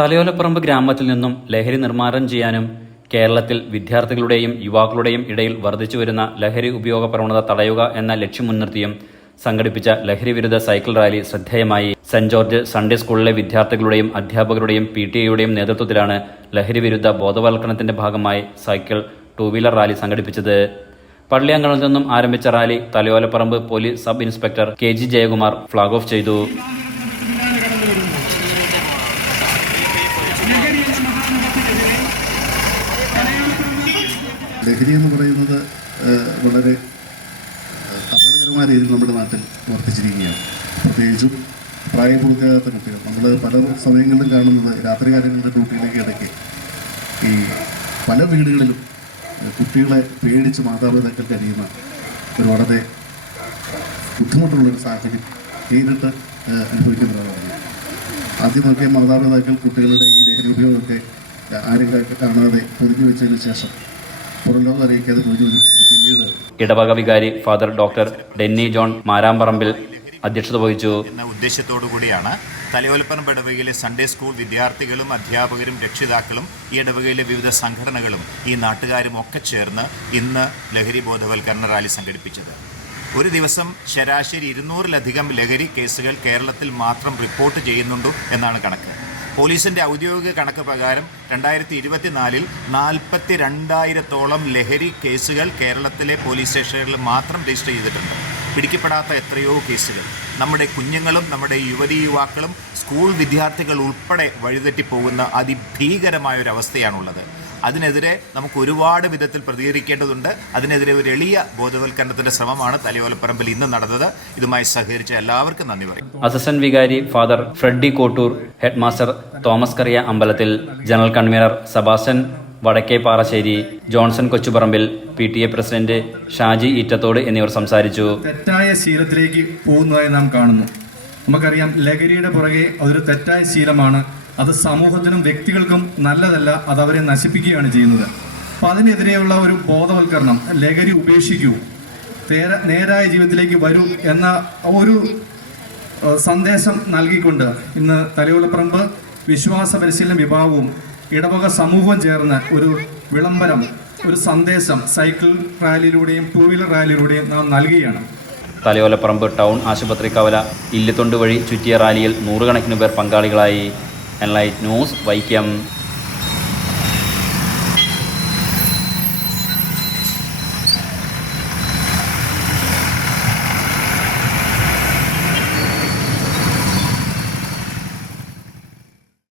തലയോലപ്പറമ്പ് ഗ്രാമത്തിൽ നിന്നും ലഹരി നിർമ്മാർജ്ജനം ചെയ്യാനും കേരളത്തിൽ വിദ്യാർത്ഥികളുടെയും യുവാക്കളുടെയും ഇടയിൽ വർദ്ധിച്ചുവരുന്ന ലഹരി ഉപയോഗ പ്രവണത തടയുക എന്ന ലക്ഷ്യം മുൻനിർത്തിയും സംഘടിപ്പിച്ച ലഹരി വിരുദ്ധ സൈക്കിൾ റാലി ശ്രദ്ധേയമായി. സെന്റ് ജോർജ് സൺഡേ സ്കൂളിലെ വിദ്യാർത്ഥികളുടെയും അധ്യാപകരുടെയും PTA നേതൃത്വത്തിലാണ് ലഹരി വിരുദ്ധ ബോധവൽക്കരണത്തിന്റെ ഭാഗമായി സൈക്കിൾ 2-വീലർ റാലി സംഘടിപ്പിച്ചത്. പള്ളിയങ്കണത്തിൽ നിന്നും ആരംഭിച്ച rally Thalayolaparambu police sub inspector KG Jayakumar flag off ചെയ്തു. ലഹരി എന്ന് പറയുന്നത് വളരെ അപകടകരമായ രീതിയിൽ നമ്മുടെ നാട്ടിൽ വർദ്ധിച്ചിരിക്കുകയാണ്. പ്രത്യേകിച്ചും പ്രായപൂർത്തിയാകാത്ത കുട്ടികൾ. നമ്മൾ പല സമയങ്ങളിലും കാണുന്നത് രാത്രികാലങ്ങളുടെ ഡ്യൂട്ടിയിലേക്ക് ഇടയ്ക്ക് ഈ പല വീടുകളിലും കുട്ടികളെ പേടിച്ച് മാതാപിതാക്കൾ കഴിയുന്ന ഒരു വളരെ ബുദ്ധിമുട്ടുള്ളൊരു സാഹചര്യം നേരിട്ട് അനുഭവിക്കുന്നതാണ്. ആദ്യമൊക്കെ മാതാപിതാക്കൾ കുട്ടികളുടെ ഈ ലഹരി ഉപയോഗമൊക്കെ ആരെങ്കിലും കാണാതെ പൊതിഞ്ഞു വെച്ചതിന് ശേഷം പുറംലോകം അറിയിക്കാതെ പൊതിഞ്ഞു വെച്ചിട്ടുണ്ട്. പിന്നീട് ഇടവക വികാരി father doctor Denny John Maramparambil അധ്യക്ഷത വഹിച്ചു. എന്ന ഉദ്ദേശത്തോടു കൂടിയാണ് തലയോലപ്പറമ്പ് ഇടവകയിലെ സൺഡേ സ്കൂൾ വിദ്യാർത്ഥികളും അധ്യാപകരും രക്ഷിതാക്കളും ഈ ഇടവകയിലെ വിവിധ സംഘടനകളും ഈ നാട്ടുകാരും ഒക്കെ ചേർന്ന് ഇന്ന് ലഹരി ബോധവൽക്കരണ റാലി സംഘടിപ്പിച്ചത്. ഒരു ദിവസം ശരാശരി 200-ലധികം ലഹരി കേസുകൾ കേരളത്തിൽ മാത്രം റിപ്പോർട്ട് ചെയ്യുന്നുണ്ട് എന്നാണ് കണക്ക്. പോലീസിൻ്റെ ഔദ്യോഗിക കണക്ക് പ്രകാരം 2024 42,000-ഓളം ലഹരി കേസുകൾ കേരളത്തിലെ പോലീസ് സ്റ്റേഷനുകളിൽ മാത്രം രജിസ്റ്റർ ചെയ്തിട്ടുണ്ട്. പിടിക്കപ്പെടാത്ത എത്രയോ കേസുകൾ. നമ്മുടെ കുഞ്ഞുങ്ങളും നമ്മുടെ യുവതീ-യുവാക്കളും സ്കൂൾ വിദ്യാർത്ഥികൾ ഉൾപ്പെടെ വഴിതെറ്റിപ്പോകുന്ന അതിഭീകരമായൊരവസ്ഥയാണുള്ളത്. അതിനെതിരെ നമുക്ക് ഒരുപാട് വിധത്തിൽ പ്രതികരിക്കേണ്ടതുണ്ട്. അതിനെതിരെ ഒരു എളിയ ബോധവൽക്കരണത്തിന്റെ ശ്രമമാണ് തലയോലപ്പറമ്പിൽ ഇന്ന് നടന്നത്. ഇതുമായി സഹകരിച്ച എല്ലാവർക്കും നന്ദി പറയും. അസിസ്റ്റന്റ് വികാരി father Freddy Kottoor, head master Thomas Kariya Ambalathil, general convener Sebastian Vadakke Parassery, Johnson Kochuparambil, PTA president Shaji Eettathodu എന്നിവർ സംസാരിച്ചു. തെറ്റായ ശീലത്തിലേക്ക് പോകുന്നതായി നാം കാണുന്നു. നമുക്കറിയാം, ലഹരിയുടെ പുറകെ അതൊരു തെറ്റായ ശീലമാണ്. അത് സമൂഹത്തിനും വ്യക്തികൾക്കും നല്ലതല്ല. അത് അവരെ നശിപ്പിക്കുകയാണ് ചെയ്യുന്നത്. അപ്പം അതിനെതിരെയുള്ള ഒരു ബോധവൽക്കരണം, ലഹരി ഉപേക്ഷിക്കൂ, നേരായ ജീവിതത്തിലേക്ക് വരൂ എന്ന ഒരു സന്ദേശം നൽകിക്കൊണ്ട് ഇന്ന് തലയോലപ്പറമ്പ് വിശ്വാസ പരിശീലന വിഭാഗവും ഇടവക സമൂഹവും ചേർന്ന് ഒരു വിളംബരം, ഒരു സന്ദേശം സൈക്കിൾ റാലിയിലൂടെയും 2-വീലർ റാലിയിലൂടെയും നാം നൽകുകയാണ്. തലയോലപ്പറമ്പ് ടൗൺ ആശുപത്രി കവല ഇല്ലിത്തൊണ്ട് വഴി ചുറ്റിയ റാലിയിൽ 100 കണക്കിന് പേർ പങ്കാളികളായി. Enlight news, Vaikom.